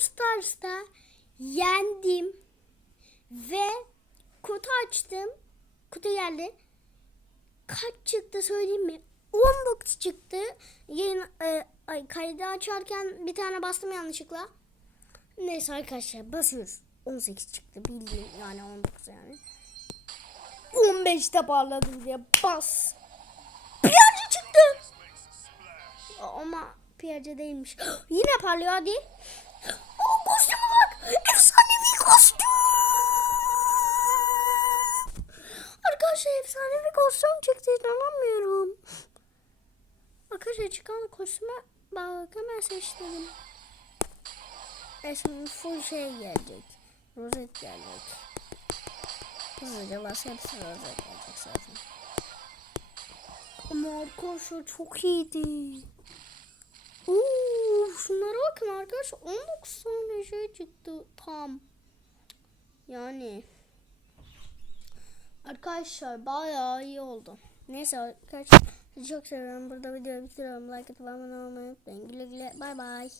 Stars'ta yendim ve kutu açtım. Kutu geldi. Kaç çıktı söyleyeyim mi? 19 çıktı. Yayın e, ay, kaydı açarken bir tane bastım yanlışlıkla. Neyse arkadaşlar basıyoruz. 18 çıktı bildiğin yani 19 yani. 15'te parladım diye bas. Piyerce çıktı. Ama piyerce değilmiş. Yine parlıyor hadi. Efsanevi kostüm çıktı. İnanamıyorum. Arkadaşlar çıkan kostüme bak hemen seçtim. E şimdi full şey gelecek. Rozet gelecek. Hızlıca bas hepsi rozet gelecek zaten. Ama arkadaşlar çok iyiydi. Uuu şunlara bakın arkadaşlar 19 tane şey çıktı tam. Yani arkadaşlar bayağı iyi oldu. Neyse arkadaşlar çok seviyorum. Burada videoyu bitiriyorum. Like atıp abone olmayı unutmayın. Güle güle bay bay.